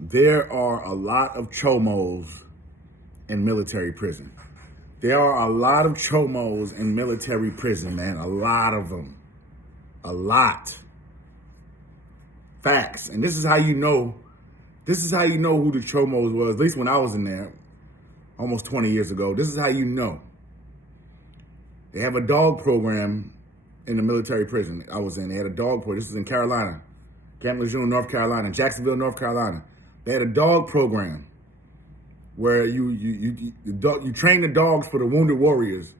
There are a lot of chomos in military prison. There are a lot of chomos in military prison, man. A lot of them. A lot. Facts. And this is how you know who the chomos was, at least when I was in there almost 20 years ago. This is how you know. They have a dog program in the military prison I was in. They had a dog program. This is in Carolina. Camp Lejeune, North Carolina, Jacksonville, North Carolina. They had a dog program where you train the dogs for the wounded warriors,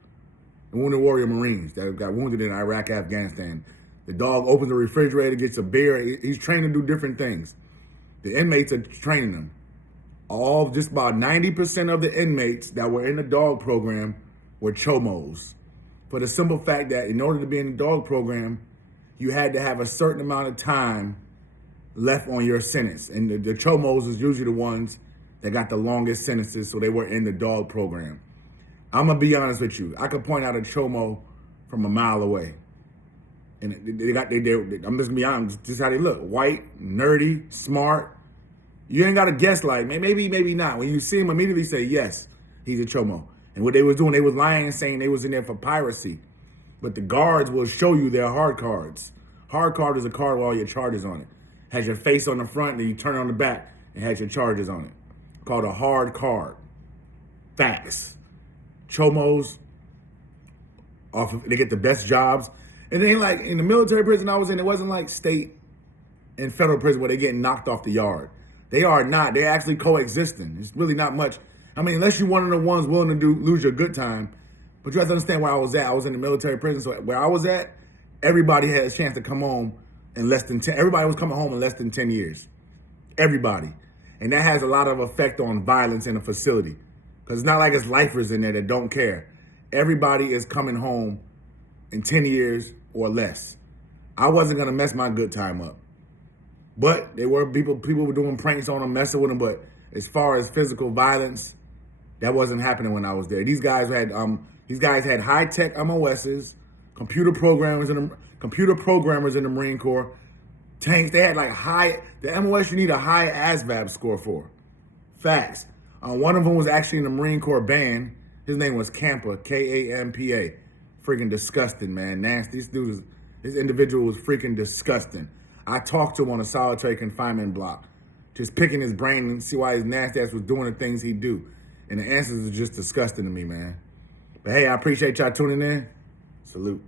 the wounded warrior Marines that got wounded in Iraq, Afghanistan. The dog opens the refrigerator, gets a beer. He's trained to do different things. The inmates are training them. Just about 90% of the inmates that were in the dog program were chomos. For the simple fact that in order to be in the dog program, you had to have a certain amount of time left on your sentence. And the chomos is usually the ones that got the longest sentences, so they were in the dog program. I'm gonna be honest with you. I could point out a chomo from a mile away. And I'm just gonna be honest, this is how they look. White, nerdy, smart. You ain't gotta guess like, maybe not. When you see him, immediately say, yes, he's a chomo. And what they was doing, they was lying and saying they was in there for piracy. But the guards will show you their hard cards. Hard card is a card with all your charges on it. Has your face on the front, then you turn it on the back and has your charges on it. Called a hard card. Facts. Chomos, they get the best jobs. And then like in the military prison I was in, it wasn't like state and federal prison where they get knocked off the yard. They are not. They're actually coexisting. It's really not much. I mean, unless you're one of the ones willing to lose your good time. But you have to understand where I was at. I was in the military prison. So where I was at, everybody had a chance to come home in less than 10. Everybody was coming home in less than 10 years. Everybody. And that has a lot of effect on violence in a facility. Because it's not like it's lifers in there that don't care. Everybody is coming home in 10 years or less. I wasn't going to mess my good time up. But there were people were doing pranks on them, messing with them. But as far as physical violence, that wasn't happening when I was there. These guys had high-tech MOSs, computer programmers in the Marine Corps, tanks. They had the MOS you need a high ASVAB score for. Facts. One of them was actually in the Marine Corps band. His name was Kampa, Kampa. Freaking disgusting, man. Nasty. This individual was freaking disgusting. I talked to him on a solitary confinement block, just picking his brain and see why his nasty ass was doing the things he do. And the answers are just disgusting to me, man. But hey, I appreciate y'all tuning in. Salute.